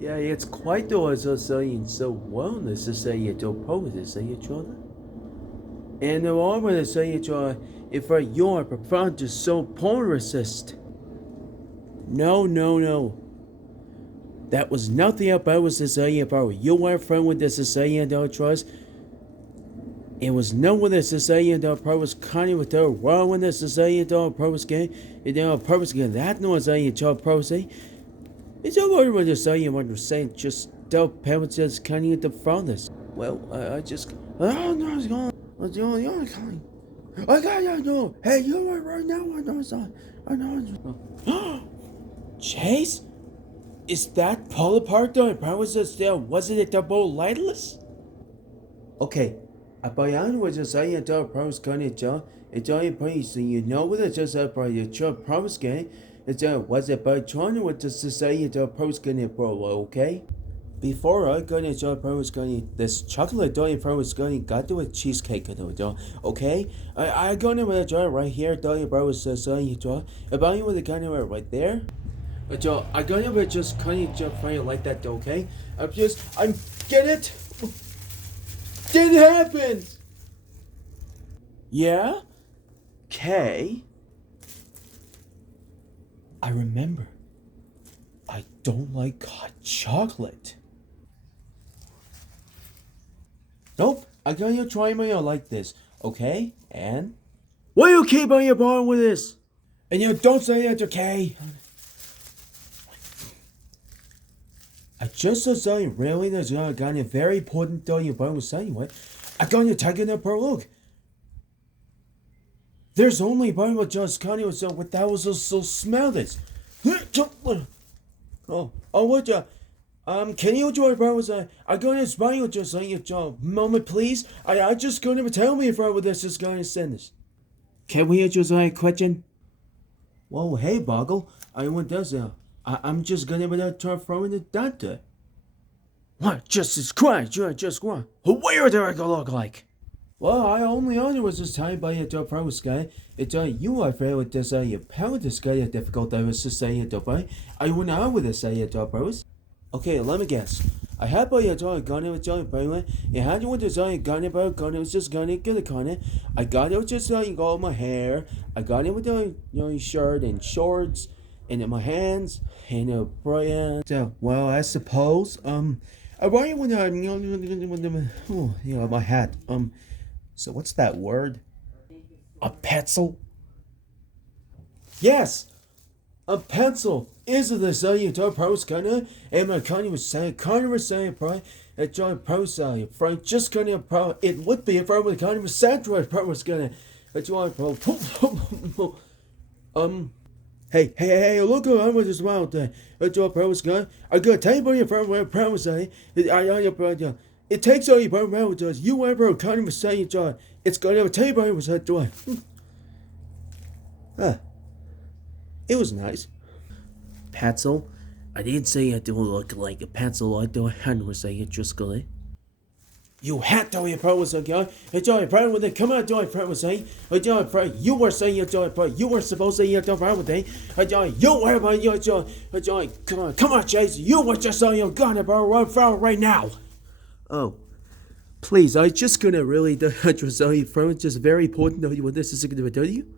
Yeah, it's quite the was saying so wellness to say it to pose to say it other. And the armor to say it if you're profound to so resist. No, no, no. That was nothing about was to say about you were friend with the society and our trust. It was no one that society and our purpose kind with their wrong when the society and our purpose game. And our purpose game that no say in child purpose. It's over when you say you want to say just tell parents just kind of the furthest. Well, I just oh no it's gone. What's the only kind? I got you know. Hey, you are right now. I know it's on. I know. Chase, is that Polar Park though? Powers is still wasn't it double lightless? Okay, Abayan was just saying that Powers can John. It's all place, and you know what it's just about your job Powers game. It's was about trying with the society that Powers can bro, okay? Before I got into Powers going this chocolate dough Powers going got to a cheesecake though, okay? I got it with a jar right here, dough Powers saying you draw about you with the kind of right there. Joe, I got it just kind of just find it like that, okay? I'm get it. Did happen. Yeah. K. I remember. I don't like hot chocolate. Nope. I got you try my like this, okay? And why you keep on your bar with this? And you don't say that, okay? I just saw something really that's got a very important though you bought was saying what? I got you taking a per look. There's only one with just kind of so what that was so smell this. Oh, what can you do it, bro? I gonna spy you just saying your job. Moment, please. I just gonna tell me if I with this is gonna send this. Can we just question? Whoa, hey, Boggle. I want this. I'm just gonna without try throwing the doctor. What? Jesus Christ! You're just one. Where do I go look like? Well, I only was just tied by a job pro guy. It's you are fair with this your power this guy difficult I was to say it by. I went out with this say job pros. Okay, let me guess. I had by a job gun with Johnny Bailey. You had you with the giant gun about gun, it was just gonna get a con. I got it with just all my hair. I got it with the shirt and shorts and in my hands and a brand. So well I suppose I want you when my hat. So what's that word? A pencil? Yes! A pencil! Is it the saying to post kinda? And my Connie was saying probably that John Post Frank just kinda it would be if I was kind of a saturated was gonna that John Hey, look I was just wild there. That John Post guy. I got a table in front of where promise it takes all your bone around with us. You ever kind of saying, John, it's gonna have a table was that joy. It was nice. Pencil? I didn't say I don't look like a pencil. I don't have to say it just gonna. You had to your problem was okay. I don't have problem with it. Come on, don't have problem with it. I don't have problem. You were saying you don't have You were supposed to say you don't have problem with it. I don't. You were about you don't. I don't. Come on, Chase. You were just saying you're gonna run forward right now. Oh, please, I just gonna really do just very important to you what this is gonna tell you.